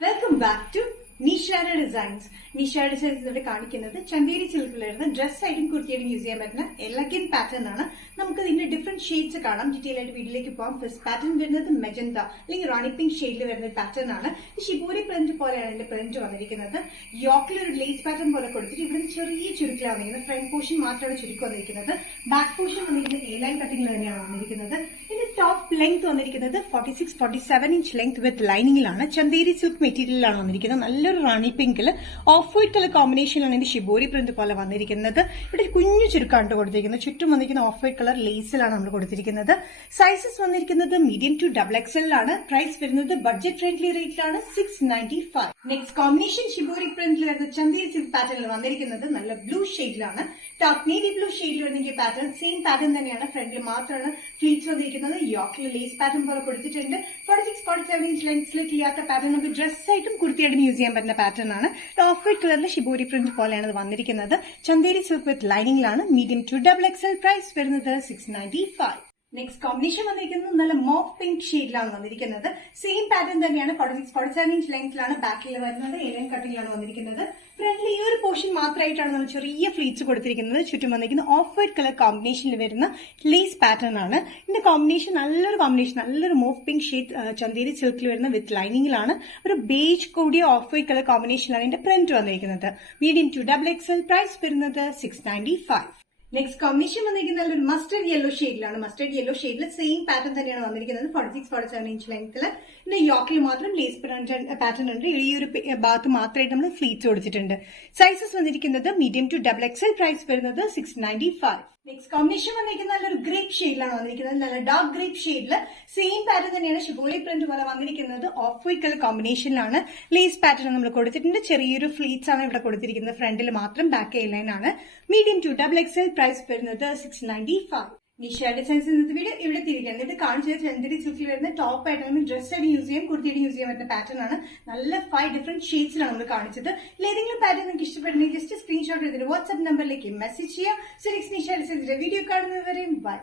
Welcome back to Nishara Designs. Nishara Designs ഇവിടെ കാണിക്കുന്നത് Chanderi സിൽക്കിലായിരുന്നു dress ആയിട്ടും കുർത്തിയായിട്ടും യൂസ് ചെയ്യാൻ പറ്റുന്ന എലഗന്റ് പാറ്റേൺ ആണ്. നമുക്ക് ഇതിന്റെ ഡിഫറെന്റ് ഷെയ്ഡ്സ് കാണാം. ഡീറ്റെയിൽ ആയിട്ട് വീഡിയോയിലേക്ക് പോകാം. ഫസ്റ്റ് പാറ്റേൺ വരുന്നത് മെജന്ത അല്ലെങ്കിൽ റാണി പിങ്ക് ഷെയ്ഡിൽ വരുന്ന പാറ്റേൺ ആണ്. ഷിബോരി പ്രിന്റ് പോലെയാണ് ഇതിന്റെ പ്രിന്റ് വന്നിരിക്കുന്നത്. യോക്കിൽ ഒരു ലേസ് പാറ്റേൺ പോലെ കൊടുത്തിട്ട് ഇവിടെ ചെറിയ ചുരുക്കിലാണ് വന്നിരിക്കുന്നത്. ഫ്രണ്ട് പോർഷൻ മാത്രമാണ് ചുരുക്കി വന്നിരിക്കുന്നത്. ബാക്ക് പോർഷൻ വന്നിരിക്കുന്നത് എ ലൈൻ കട്ടിംഗിൽ തന്നെയാണ് വന്നിരിക്കുന്നത്. ഇതിന്റെ ടോപ്പ് ലെങ്ത് വന്നിരിക്കുന്നത് 46-47 ഇഞ്ച് ലെങ്ത് വിത്ത് ലൈനിങ്ങിലാണ്. ചന്തേരി സിൽക്ക് മെറ്റീരിയലാണ് വന്നിരിക്കുന്നത്. നല്ലൊരു റാണി പിങ്കിൽ ഓഫ് വൈറ്റ് കളർ കോമ്പിനേഷനിലാണ് ഇതിന്റെ ഷിബോരി പ്രിന്റ് പോലെ വന്നിരിക്കുന്നത്. ഇവിടെ കുഞ്ഞു ചുരുക്കാണ് കൊടുത്തിരിക്കുന്നത്. ചുറ്റും വന്നിരിക്കുന്ന ഓഫ് വൈറ്റ് കളർ ലേസിലാണ് നമ്മൾ കൊടുത്തിരിക്കുന്നത്. സൈസസ് വന്നിരിക്കുന്നത് മീഡിയം ടു XXL ആണ്. പ്രൈസ് വരുന്നത് ബഡ്ജറ്റ് ഫ്രണ്ട്ലി റേറ്റിലാണ് 695. നെക്സ്റ്റ് കോമ്പിനേഷൻ ഷിബോരി പ്രിന്റിൽ വരുന്ന ചന്തേരി സിൽക്ക് പാറ്റേണിൽ വന്നിരിക്കുന്നത് നല്ല ബ്ലൂ ഷെയ്ഡിലാണ്. ടോപ്പ് നേവി ബ്ലൂ ഷെയ്ഡിൽ വരുന്ന പാറ്റേൺ സെയിം പാറ്റേൺ തന്നെയാണ്. ഫ്രണ്ടിൽ മാത്രമാണ് ഫ്ലീറ്റ്സ് വന്നിരിക്കുന്നത്. യോക്കിൽ ലേസ് പാറ്റേൺ പോലെ കൊടുത്തിട്ടുണ്ട്. 46-47 ഇഞ്ച് ലെങ്സിലേക്ക് ചെയ്യാത്ത പാറ്റേൺ നമുക്ക് ഡ്രസ് ആയിട്ടും കുർത്തിയായിട്ടും യൂസ് ചെയ്യാൻ പറ്റുന്ന പാറ്റേൺ ആണ്. ഓഫ് വൈറ്റ് കളറിൽ ഷിബോരി പ്രിന്റ് പോലെയാണ് ഇത് വന്നിരിക്കുന്നത്. ചന്തേരി സിൽക്ക് വിത്ത് ലൈനിങ്ങിലാണ്. Medium to XXL. പ്രൈസ് വരുന്നത് 695. നെക്സ്റ്റ് കോമ്പിനേഷൻ വന്നിരിക്കുന്നത് നല്ല മോഫ് പിങ്ക് ഷെയ്ഡിലാണ് വന്നിരിക്കുന്നത്. സെയിം പാറ്റേൺ തന്നെയാണ്. 46-47 ഇഞ്ച് ലെങ്ത്തിലാണ് ബാക്കിൽ വരുന്നത്. എലൈൻ കട്ടിങ്ങിലാണ് വന്നിരിക്കുന്നത്. ഫ്രണ്ടിൽ ഈ ഒരു പോർഷൻ മാത്രമായിട്ടാണ് നമ്മൾ ചെറിയ ഫ്ലീറ്റ്സ് കൊടുത്തിരിക്കുന്നത്. ചുറ്റും വന്നിരിക്കുന്ന ഓഫ് വൈറ്റ് കളർ കോമ്പിനേഷനിൽ വരുന്ന ലേസ് പാറ്റേൺ ആണ്. ഇതിന്റെ കോമ്പിനേഷൻ നല്ലൊരു മോഫ് പിങ്ക് ഷെയ്ഡ് ചന്തേരി സിൽക്കിൽ വരുന്ന വിത്ത് ലൈനിങ്ങിലാണ്. ഒരു ബേജ് കൂടിയ ഓഫ് വൈറ്റ് കളർ കോമ്പിനേഷനിലാണ് ഇതിന്റെ പ്രിന്റ് വന്നിരിക്കുന്നത്. Medium to XXL. പ്രൈസ് വരുന്നത് 695. നെക്സ്റ്റ് കോമ്പിനേഷൻ വന്നിരിക്കുന്നത് നല്ലൊരു മസ്റ്റർഡ് യെല്ലോ ഷെയ്ഡിലാണ്. മസ്റ്റർഡ് യെല്ലോ ഷെയ്ഡിൽ സെയിം പാറ്റേൺ തന്നെയാണ് വന്നിരിക്കുന്നത്. 46-47 ഇഞ്ച് ലെങ്ത്തിൽ പിന്നെ യോക്കിൽ മാത്രം ലേസ് പാറ്റേൺ ഉണ്ട്. ഈ ഒരു ഭാഗത്ത് മാത്രമായിട്ട് നമ്മൾ ഫ്ലീറ്റ്സ് കൊടുത്തിട്ടുണ്ട്. സൈസസ് വന്നിരിക്കുന്നത് മീഡിയം ടു XXL. പ്രൈസ് വരുന്നത് 695. നെക്സ്റ്റ് കോമ്പിനേഷൻ വന്നിരിക്കുന്നത് നല്ലൊരു ഗ്രേപ്പ് ഷെയ്ഡിലാണ് വന്നിരിക്കുന്നത്. നല്ല ഡാർക്ക് ഗ്രേപ്പ് ഷെയ്ഡിൽ സെയിം പാറ്റേൺ തന്നെയാണ് ഷിബോരി പ്രിന്റ് പോലെ വന്നിരിക്കുന്നത്. ഓഫ് വൈറ്റ് കളർ കോമ്പിനേഷനിലാണ്. ലേസ് പാറ്റേൺ നമ്മൾ കൊടുത്തിട്ടുണ്ട്. ചെറിയൊരു ഫ്ലീറ്റ്സ് ആണ് ഇവിടെ കൊടുത്തിരിക്കുന്നത്. ഫ്രണ്ടിൽ മാത്രം ബാക്ക് എ ലൈൻ ആണ്. Medium to XXL. പ്രൈസ് വരുന്നത് 695. നിഷാ ഡിസൈൻസ് ഇന്നത്തെ വീഡിയോ ഇവിടെ തിരികെയാണ്. ഇത് കാണിച്ചത് ചന്തേരി സിൽക്കിൽ വരുന്ന ടോപ്പ് ആയിട്ട് നമ്മൾ ഡ്രസ് ആയിട്ട് യൂസ് ചെയ്യാം, കുർത്തിയായിട്ട് യൂസ് ചെയ്യാൻ പറ്റുന്ന പാറ്റേൺ ആണ്. നല്ല 5 ഡിഫറെന്റ് ഷെയ്ഡ്സിലാണ് നമ്മൾ കാണിച്ചത്. ഏതെങ്കിലും പാറ്റേൺ നിങ്ങൾക്ക് ഇഷ്ടപ്പെടുന്നെങ്കിൽ ജസ്റ്റ് സ്ക്രീൻഷോട്ട് എടുത്തിട്ട് വാട്സ്ആപ്പ് നമ്പറിലേക്ക് മെസ്സേജ് ചെയ്യാം. നിഷാ ഡിസൈൻസിന്റെ വീഡിയോ കാണുന്നവരെയും ബൈ.